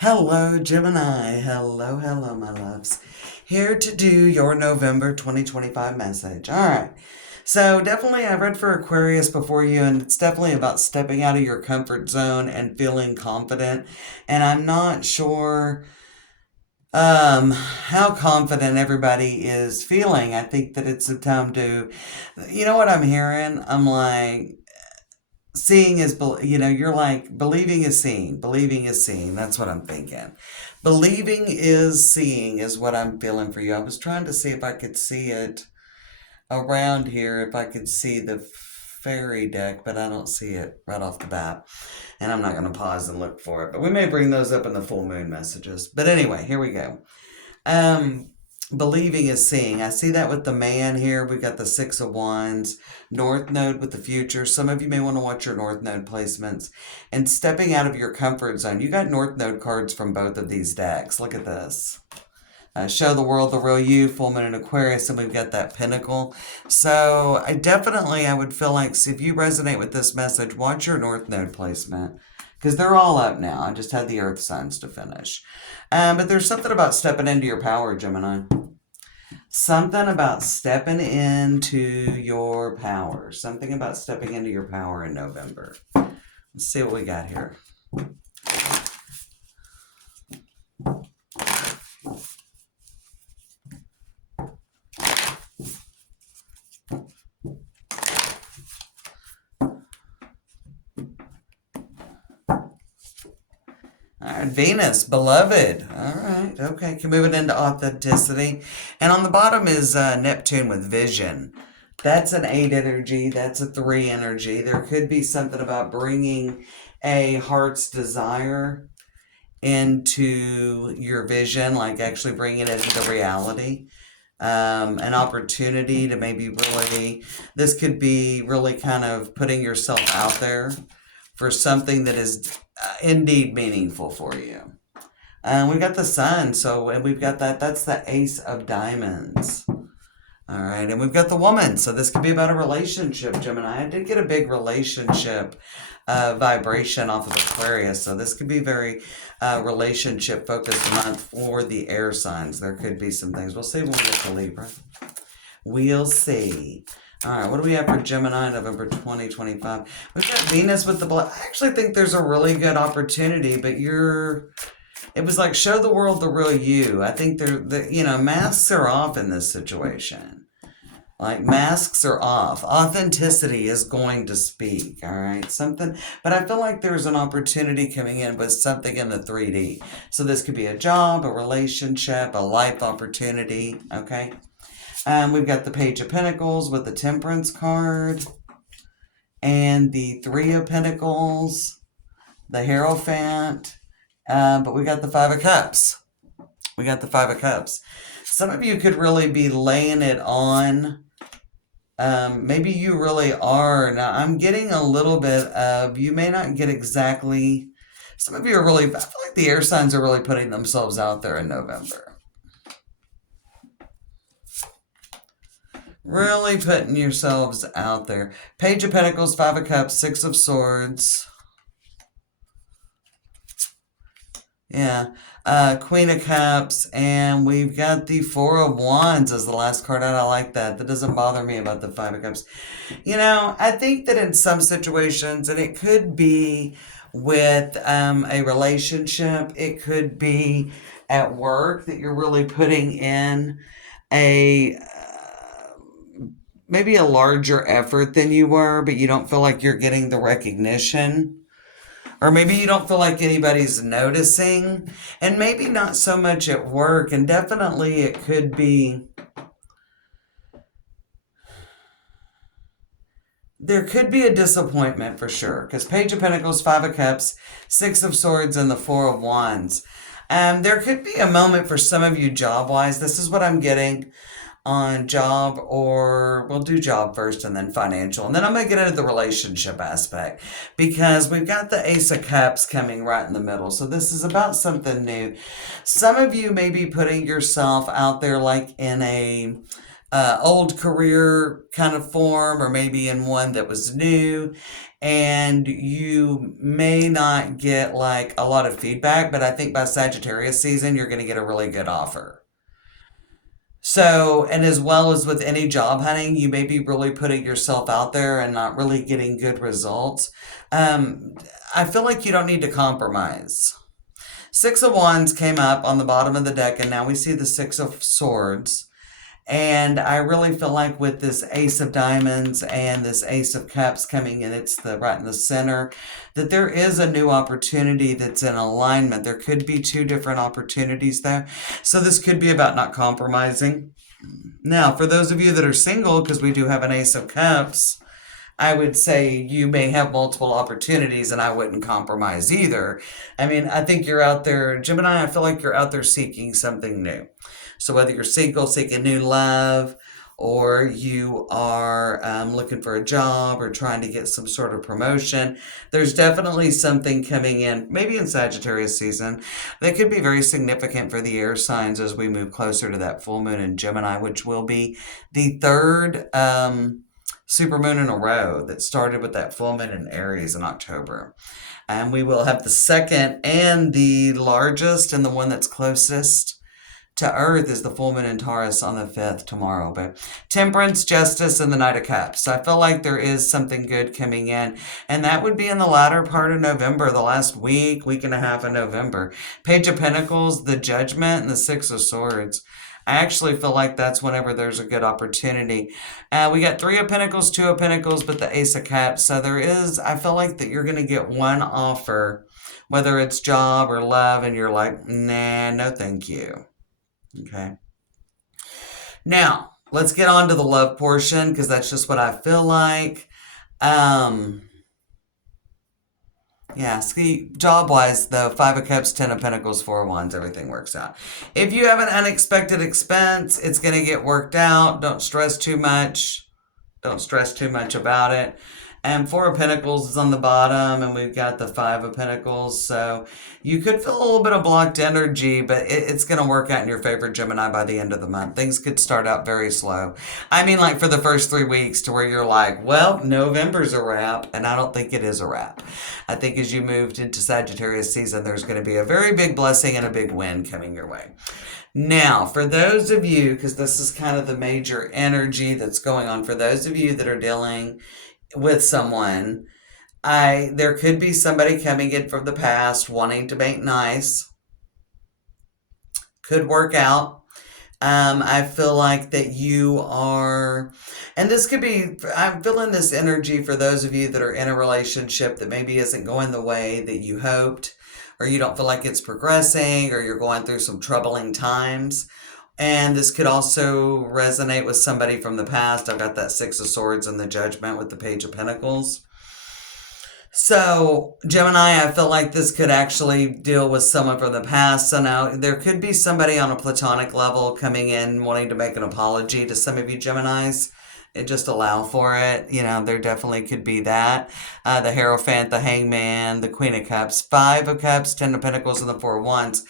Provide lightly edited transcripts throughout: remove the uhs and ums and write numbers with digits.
Hello, Gemini. Hello, hello, my loves. Here to do your November 2025 message. All right. So, definitely, I read for Aquarius before you, and it's definitely about stepping out of your comfort zone and feeling confident. And I'm not sure how confident everybody is feeling. I think that it's a time to, you know what I'm hearing? I'm like, seeing is you're like believing is seeing, believing is seeing. That's what I'm thinking. Believing is seeing is what I'm feeling for you. I was trying to see if I could see it around here, if I could see the fairy deck, but I don't see it right off the bat, and I'm not going to pause and look for it, but we may bring those up in the full moon messages. But anyway, here we go. um, Believing is seeing. I see that with the man here. We've got the Six of Wands, North Node with the future. Some of you may want to watch your North Node placements and stepping out of your comfort zone. You got North Node cards from both of these decks. Look at this. Show the world the real you, full moon in Aquarius, and we've got that Pentacle. So I would feel like if you resonate with this message, watch your North Node placement because they're all up now. I just had the Earth signs to finish. But there's something about stepping into your power, Gemini. Something about stepping into your power. Something about stepping into your power in November. Let's see what we got here. All right, Venus, beloved. All right, okay. Can move it into authenticity. And on the bottom is Neptune with vision. That's an 8 energy. That's a 3 energy. There could be something about bringing a heart's desire into your vision, like actually bringing it into reality. An opportunity to maybe really, this could be really kind of putting yourself out there for something that is indeed meaningful for you. We've got the sun, and we've got that's the Ace of Diamonds. All right, and we've got the woman, so this could be about a relationship, Gemini. I did get a big relationship vibration off of Aquarius, so this could be very relationship focused month for the air signs. There could be some things. We'll see when we get to Libra. We'll see. All right, what do we have for Gemini November 2025? We've got Venus with the blood. I actually think there's a really good opportunity, but it was like show the world the real you. I think masks are off in this situation. Like masks are off. Authenticity is going to speak, all right? Something, but I feel like there's an opportunity coming in with something in the 3D. So this could be a job, a relationship, a life opportunity, okay? We've got the Page of Pentacles with the Temperance card and the Three of Pentacles, the Hierophant, but we got the Five of Cups. We got the Five of Cups. Some of you could really be laying it on. Maybe you really are. Now, I'm getting a little bit of, you may not get exactly, some of you are really, I feel like the air signs are really putting themselves out there in November. Really putting yourselves out there. Page of Pentacles, Five of Cups, Six of Swords. Yeah. Queen of Cups, and we've got the Four of Wands as the last card out. I like that. That doesn't bother me about the Five of Cups. I think that in some situations, and it could be with a relationship, it could be at work that you're really putting in a maybe a larger effort than you were, but you don't feel like you're getting the recognition. Or maybe you don't feel like anybody's noticing. And maybe not so much at work. And definitely it could be, there could be a disappointment for sure. Because Page of Pentacles, Five of Cups, Six of Swords, and the Four of Wands. There could be a moment for some of you job-wise. This is what I'm getting on job, or we'll do job first and then financial. And then I'm going to get into the relationship aspect because we've got the Ace of Cups coming right in the middle. So this is about something new. Some of you may be putting yourself out there like in a old career kind of form, or maybe in one that was new. and you may not get like a lot of feedback, but I think by Sagittarius season, you're going to get a really good offer. So, and as well as with any job hunting, you may be really putting yourself out there and not really getting good results. Um, I feel like you don't need to compromise. Six of Wands came up on the bottom of the deck, and now we see the Six of Swords. And I really feel like with this Ace of Diamonds and this Ace of Cups coming in, it's the right in the center, that there is a new opportunity that's in alignment. There could be two different opportunities there. So this could be about not compromising. Now, for those of you that are single, because we do have an Ace of Cups, I would say you may have multiple opportunities and I wouldn't compromise either. I mean, I think you're out there, Gemini, I feel like you're out there seeking something new. So whether you're single, seeking new love, or you are looking for a job or trying to get some sort of promotion, there's definitely something coming in, maybe in Sagittarius season, that could be very significant for the air signs as we move closer to that full moon in Gemini, which will be the third supermoon in a row that started with that full moon in Aries in October. And we will have the second and the largest and the one that's closest to Earth is the full moon in Taurus on the 5th tomorrow. But Temperance, Justice, and the Knight of Cups. So I feel like there is something good coming in. And that would be in the latter part of November, the last week and a half of November. Page of Pentacles, the Judgment, and the Six of Swords. I actually feel like that's whenever there's a good opportunity. We got Three of Pentacles, Two of Pentacles, but the Ace of Cups. So there is, I feel like that you're going to get one offer, whether it's job or love, and you're like, nah, no thank you. Okay. Now, let's get on to the love portion because that's just what I feel like. Yeah, see, job-wise, though, Five of Cups, Ten of Pentacles, Four of Wands, everything works out. If you have an unexpected expense, it's going to get worked out. Don't stress too much. Don't stress too much about it. And Four of Pentacles is on the bottom, and we've got the Five of Pentacles. So you could feel a little bit of blocked energy, but it's going to work out in your favor, Gemini, by the end of the month. Things could start out very slow. I mean, like for the first 3 weeks to where you're like, well, November's a wrap, and I don't think it is a wrap. I think as you moved into Sagittarius season, there's going to be a very big blessing and a big win coming your way. Now, for those of you, because this is kind of the major energy that's going on, for those of you that are dealing with someone, there could be somebody coming in from the past wanting to make nice. Could work out. I feel like that you are, and this could be, I'm feeling this energy for those of you that are in a relationship that maybe isn't going the way that you hoped, or you don't feel like it's progressing, or you're going through some troubling times. And this could also resonate with somebody from the past. I've got that Six of Swords and the Judgment with the Page of Pentacles. So, Gemini, I feel like this could actually deal with someone from the past. So now there could be somebody on a platonic level coming in wanting to make an apology to some of you Geminis. It just allow for it. You know, there definitely could be that. The Hierophant, the Hangman, the Queen of Cups, Five of Cups, Ten of Pentacles, and the Four of Wands.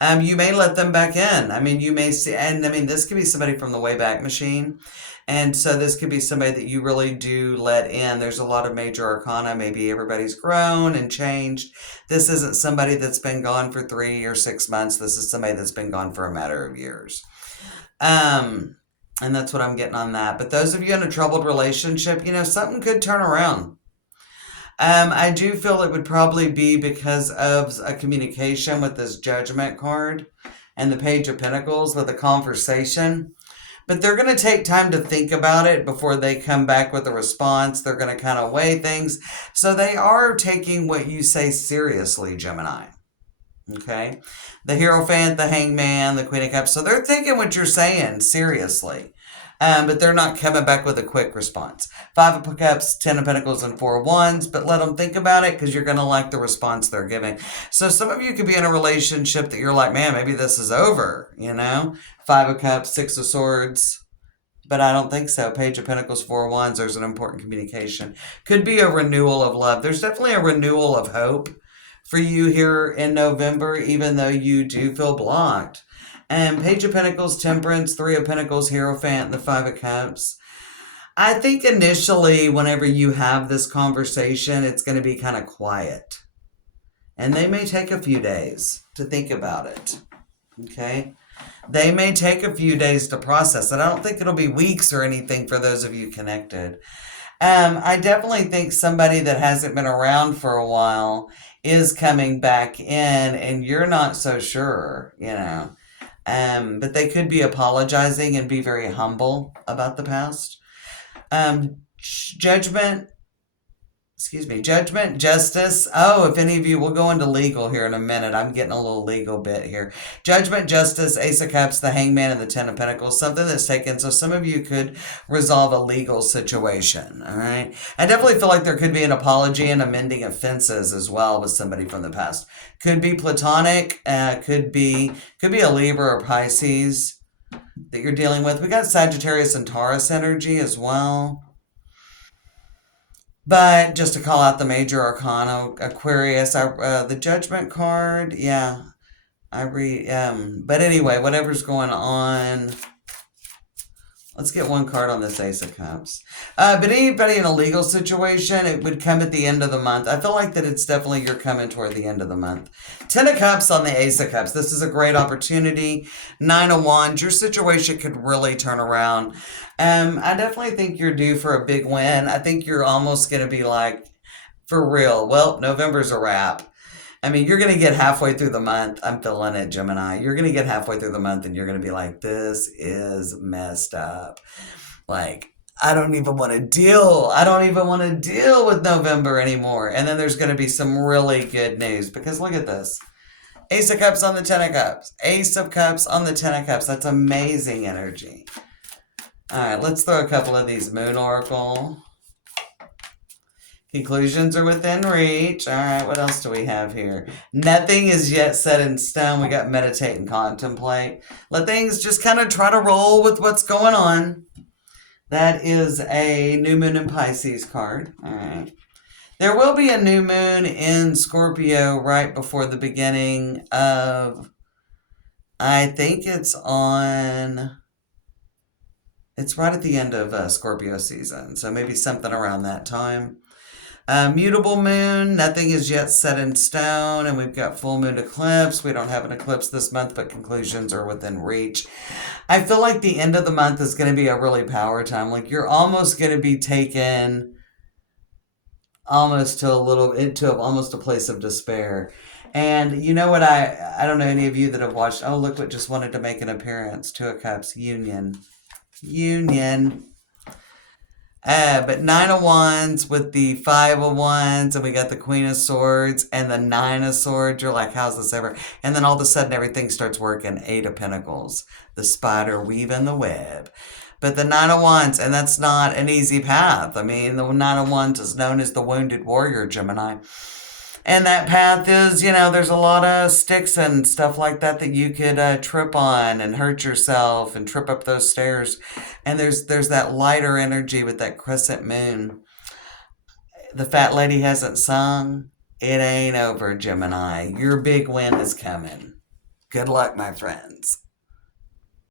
You may let them back in. I mean, you may see, and I mean, this could be somebody from the Wayback Machine. And so this could be somebody that you really do let in. There's a lot of major arcana. Maybe everybody's grown and changed. This isn't somebody that's been gone for 3 or 6 months. This is somebody that's been gone for a matter of years. And that's what I'm getting on that. But those of you in a troubled relationship, you know, something could turn around. I do feel it would probably be because of a communication with this Judgment card and the Page of Pentacles with a conversation. But they're going to take time to think about it before they come back with a response. They're going to kind of weigh things. So they are taking what you say seriously, Gemini. Okay? The Hierophant, the Hangman, the Queen of Cups. So they're thinking what you're saying seriously. But they're not coming back with a quick response. Five of Cups, Ten of Pentacles, and Four of Wands. But let them think about it because you're going to like the response they're giving. So some of you could be in a relationship that you're like, man, maybe this is over, you know? Five of Cups, Six of Swords. But I don't think so. Page of Pentacles, Four of Wands. There's an important communication. Could be a renewal of love. There's definitely a renewal of hope for you here in November, even though you do feel blocked. And Page of Pentacles, Temperance, Three of Pentacles, Hierophant, the Five of Cups. I think initially, whenever you have this conversation, it's going to be kind of quiet. And they may take a few days to think about it. Okay? They may take a few days to process it. I don't think it'll be weeks or anything for those of you connected. I definitely think somebody that hasn't been around for a while is coming back in, and you're not so sure, you know. But they could be apologizing and be very humble about the past. Judgment, excuse me, judgment, justice. Oh, if any of you, we'll go into legal here in a minute. I'm getting a little legal bit here. Judgment, justice, ace of cups, the hangman, and the 10 of pentacles. Something that's taken. So some of you could resolve a legal situation. All right. I definitely feel like there could be an apology and amending offenses as well with somebody from the past. Could be platonic. Could be a Libra or Pisces that you're dealing with. We got Sagittarius and Taurus energy as well. But just to call out the major arcana, Aquarius, the Judgment card, yeah, I read. But anyway, whatever's going on, let's get one card on this Ace of Cups. But anybody in a legal situation, it would come at the end of the month. I feel like that it's definitely you're coming toward the end of the month. 10 of Cups on the Ace of Cups. This is a great opportunity. 9 of Wands. Your situation could really turn around. I definitely think you're due for a big win. I think you're almost going to be like, for real. Well, November's a wrap. I mean, you're going to get halfway through the month. I'm feeling it, Gemini. You're going to get halfway through the month and you're going to be like, this is messed up. Like, I don't even want to deal. I don't even want to deal with November anymore. And then there's going to be some really good news because look at this. Ace of Cups on the 10 of Cups. Ace of Cups on the 10 of Cups. That's amazing energy. All right, let's throw a couple of these Moon Oracle. Conclusions are within reach. All right, what else do we have here? Nothing is yet set in stone. We got meditate and contemplate. Let things just kind of try to roll with what's going on. That is a new moon in Pisces card. All right. There will be a new moon in Scorpio right before the beginning of, I think it's right at the end of Scorpio season. So maybe something around that time. Mutable moon, nothing is yet set in stone, and we've got full moon eclipse. We don't have an eclipse this month, but conclusions are within reach. I feel like the end of the month is going to be a really power time. Like you're almost going to be taken almost to almost a place of despair. And you know what? I don't know any of you that have watched. Oh, look what just wanted to make an appearance. 2 of Cups, union. But 9 of Wands with the 5 of Wands, and we got the Queen of Swords and the 9 of Swords. You're like, how's this ever? And then all of a sudden everything starts working. 8 of Pentacles, the spider weaving the web. But the 9 of Wands, and that's not an easy path. I mean, the 9 of Wands is known as the wounded warrior, Gemini. And that path is, there's a lot of sticks and stuff like that that you could trip on and hurt yourself and trip up those stairs. And there's that lighter energy with that crescent moon. The fat lady hasn't sung. It ain't over, Gemini. Your big win is coming. Good luck, my friends.